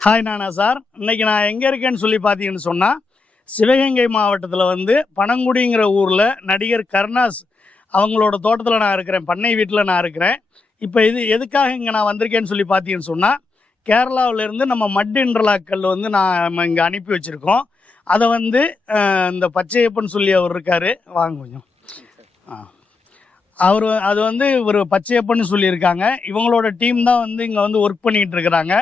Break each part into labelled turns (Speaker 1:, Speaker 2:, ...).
Speaker 1: Hi நானா sir இன்னைக்கு நான் எங்கே இருக்கேன்னு சொல்லி பார்த்தீங்கன்னு சொன்னால் சிவகங்கை மாவட்டத்தில் வந்து பனங்குடிங்கிற ஊரில் நடிகர் கருணாஸ் அவங்களோட தோட்டத்தில் நான் இருக்கிறேன். பண்ணை வீட்டில் நான் இருக்கிறேன். இப்போ இது எதுக்காக இங்கே நான் வந்திருக்கேன்னு சொல்லி பார்த்தீங்கன்னு சொன்னால் கேரளாவிலேருந்து நம்ம மட் இன்டர்லாக்கல் வந்து நான் இங்கே அனுப்பி வச்சுருக்கோம். அதை வந்து இந்த பச்சையப்பன் சொல்லி அவர் இருக்கார். வாங்க கொஞ்சம். ஆ. அவர் அது வந்து ஒரு பச்சையப்பன்னு சொல்லியிருக்காங்க. இவங்களோட டீம் தான் வந்து இங்கே வந்து ஒர்க் பண்ணிக்கிட்டு இருக்கிறாங்க.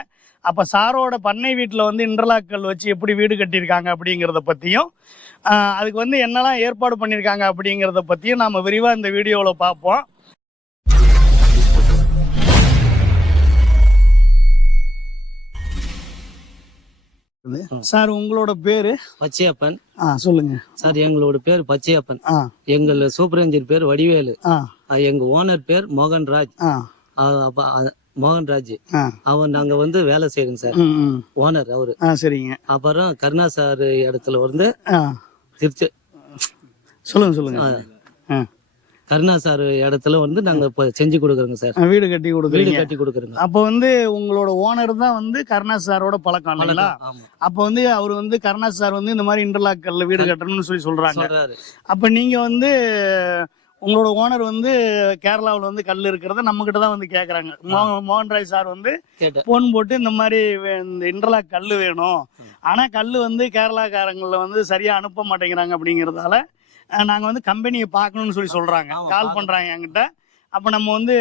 Speaker 1: அப்போ சாரோட பண்ணை வீட்டில் வந்து இன்டர்லாக்கல் வச்சு எப்படி வீடு கட்டியிருக்காங்க அப்படிங்கிறத பற்றியும் அதுக்கு வந்து என்னெல்லாம் ஏற்பாடு பண்ணியிருக்காங்க அப்படிங்கிறத பற்றியும் நாம் விரிவாக இந்த வீடியோவில் பார்ப்போம். சார் உங்களோட பேர்?
Speaker 2: பச்சையப்பன்.
Speaker 1: சொல்லுங்க.
Speaker 2: சார் எங்களோட பேர் பச்சையப்பன். எங்கள் சூப்பரேஞ்சர் பேர் வடிவேலு. எங்க ஓனர் பேர் மோகன்ராஜ். மோகன்ராஜ். அவன் நாங்க வந்து வேலை செய்யறோம் சார். ஓனர் அவரு.
Speaker 1: சரிங்க.
Speaker 2: அப்புறம் கருணா சார் இடத்துல வந்து திருச்சி.
Speaker 1: சொல்லுங்க சொல்லுங்க.
Speaker 2: கருணா சார் இடத்துல வந்து நாங்க செஞ்சு கொடுக்குறோங்க சார்.
Speaker 1: வீடு கட்டி
Speaker 2: வீடு
Speaker 1: கொடுக்குறீங்க
Speaker 2: கட்டி கொடுக்குறோங்க.
Speaker 1: அப்போ வந்து உங்களோட ஓனர் தான் வந்து கருணாஸ் சாரோட பழக்கம் இல்லைங்களா? அப்போ வந்து அவர் வந்து கருணாஸ் சார் வந்து இந்த மாதிரி இன்டர்லாக்கல்ல வீடு கட்டணும்னு சொல்லி சொல்றாங்க. அப்போ நீங்க வந்து உங்களோட ஓனர் வந்து கேரளாவில் வந்து கல் இருக்கிறத நம்ம கிட்ட தான் வந்து கேட்குறாங்க மோகன் ராய் சார் வந்து ஃபோன் போட்டு இந்த மாதிரி இந்த இன்டர்லாக் கல் வேணும். ஆனால் கல் வந்து கேரளாக்காரங்களில் வந்து சரியாக அனுப்ப மாட்டேங்கிறாங்க அப்படிங்கிறதால நாங்கள் வந்து கம்பெனியை பார்க்கணும்னு சொல்லி சொல்கிறாங்க கால். பண்ணுறாங்க என்கிட்ட. அப்போ நம்ம வந்து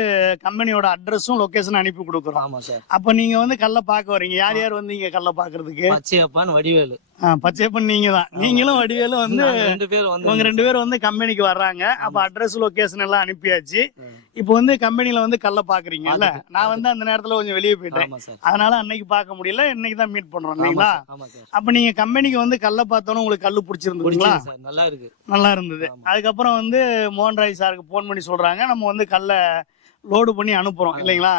Speaker 1: கம்பெனியோட அட்ரஸும் லொக்கேஷன் அனுப்பி கொடுக்குறோம்.
Speaker 2: ஆமா சார்.
Speaker 1: அப்போ நீங்கள் வந்து கல்லை பார்க்க வரீங்க. யார் யார் வந்து இங்கே கல்லை பார்க்கறதுக்கு?
Speaker 2: பச்சையப்பன் வடிவேலு.
Speaker 1: பச்சைப்பன் நீங்கள் தான் நீங்களும் வடிவேலும் வந்து
Speaker 2: நாங்க ரெண்டு பேரும் வந்து
Speaker 1: கம்பெனிக்கு வர்றாங்க. அப்போ அட்ரஸ் லொக்கேஷன் எல்லாம் அனுப்பியாச்சு. இப்போ வந்து கம்பெனியில் வந்து கல்லை பார்க்குறீங்கல்ல? நான் வந்து அந்த நேரத்தில் கொஞ்சம் வெளியே போயிட்டேன். அதனால அன்னைக்கு பார்க்க முடியல. இன்னைக்கு தான் மீட் பண்றோம் இல்லைங்களா? அப்ப நீங்க கம்பெனிக்கு வந்து கல்ல பார்த்தோன்னு உங்களுக்கு கல்லு பிடிச்சிருந்துங்களா
Speaker 2: நல்லா இருக்கு.
Speaker 1: நல்லா இருந்தது. அதுக்கப்புறம் வந்து மோகன் ராய் சாருக்கு ஃபோன் பண்ணி சொல்றாங்க. நம்ம வந்து கல்லை லோடு பண்ணி அனுப்புறோம் இல்லைங்களா?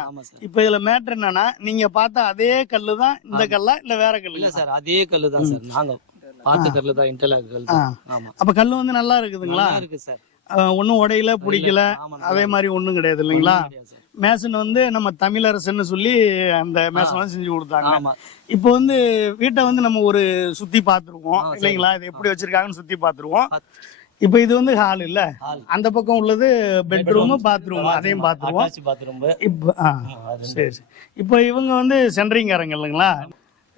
Speaker 1: இப்போ இதுல மேட்ரு என்னன்னா நீங்க பார்த்த அதே கல்லு தான் இந்த. கல்லா இல்ல வேற
Speaker 2: இல்ல
Speaker 1: கல்லு
Speaker 2: சார் அதே கல்லு தான் சார். நாங்க பார்த்த கல்லு தான் இன்டர்லாக் கல் ஆமா.
Speaker 1: அப்ப கல்லு வந்து நல்லா இருக்குதுங்களா?
Speaker 2: இருக்கு சார்.
Speaker 1: ஒண்ணும் உடையில பிடிக்கல அதே. மாதிரி ஒண்ணும் கிடையாது இல்லைங்களா. மேசன் வந்து நம்ம தமிழரசன்னு சொல்லி அந்த மேசன் வந்து செஞ்சு கொடுத்தாங்க. இப்போ வந்து வீட்டை வந்து நம்ம ஒரு சுத்தி பார்த்துருவோம். இல்லைங்களா? இது எப்படி வச்சிருக்காங்கன்னு சுத்தி பார்த்துருவோம். இப்போ இது வந்து ஹால் இல்ல. அந்த பக்கம் உள்ளது பெட்ரூம் பாத்ரூம் அதையும்
Speaker 2: பாத்ரூம்
Speaker 1: இப்போ ஆ சரி சரி. இப்போ இவங்க வந்து சென்ட்ரிங்காரங்க இல்லைங்களா?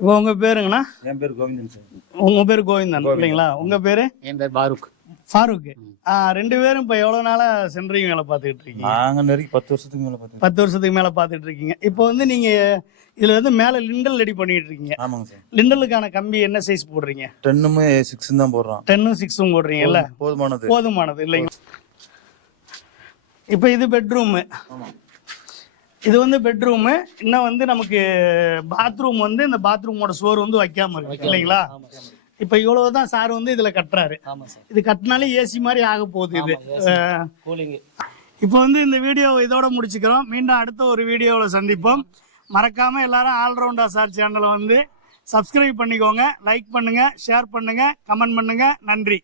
Speaker 1: இப்போ உங்க பேருங்கண்ணா?
Speaker 3: என் பேர் கோவிந்தன் சார்.
Speaker 1: உங்க பேர் கோவிந்தன். இல்லைங்களா? உங்க பேரு?
Speaker 2: என் பேர் பாருக்.
Speaker 1: ஃபாரூக். ஆ ரெண்டு பேரும் இப்போ எவ்வளவு நாளா சென்ட்ரிங் வேலை பார்த்துக்கிட்டு இருக்கீங்க?
Speaker 3: நாங்க நெருங்கி பத்து வருஷத்துக்கு மேல பார்த்தேன்
Speaker 1: பத்து வருஷத்துக்கு மேல பார்த்துட்டு இருக்கீங்க. இப்போ வந்து நீங்க இதுல வந்து மேல லிண்டல் ரெடி பண்ணிட்டு இருக்கீங்க.
Speaker 3: ஆமாங்க சார்.
Speaker 1: லிண்டலுக்கான கம்பி என்ன சைஸ் போடுறீங்க?
Speaker 3: டென்னுமே சிக்ஸ் தான் போடுறான்
Speaker 1: டென்னும் சிக்ஸும் போடுறீங்கல்ல?
Speaker 3: போதுமானது.
Speaker 1: போதுமானது இல்லைங்க. இப்போ இது பெட்ரூமு. இது வந்து பெட்ரூமு இன்னும் வந்து நமக்கு பாத்ரூம் வந்து இந்த பாத்ரூமோட சோறு வந்து வைக்காம இருக்கு இல்லைங்களா? இப்போ இவ்வளவுதான் சார் வந்து இதுல கட்டுறாரு. இது கட்டினாலே ஏசி மாதிரி ஆக போகுது இது. இப்போ வந்து இந்த வீடியோ இதோட முடிச்சுக்கிறோம். மீண்டும் அடுத்த ஒரு வீடியோவில் சந்திப்போம். மறக்காம எல்லாரும் ஆல்ரவுண்டா சார் சேனலை வந்து சப்ஸ்கிரைப் பண்ணிக்கோங்க லைக் பண்ணுங்க ஷேர் பண்ணுங்க கமெண்ட் பண்ணுங்க. நன்றி.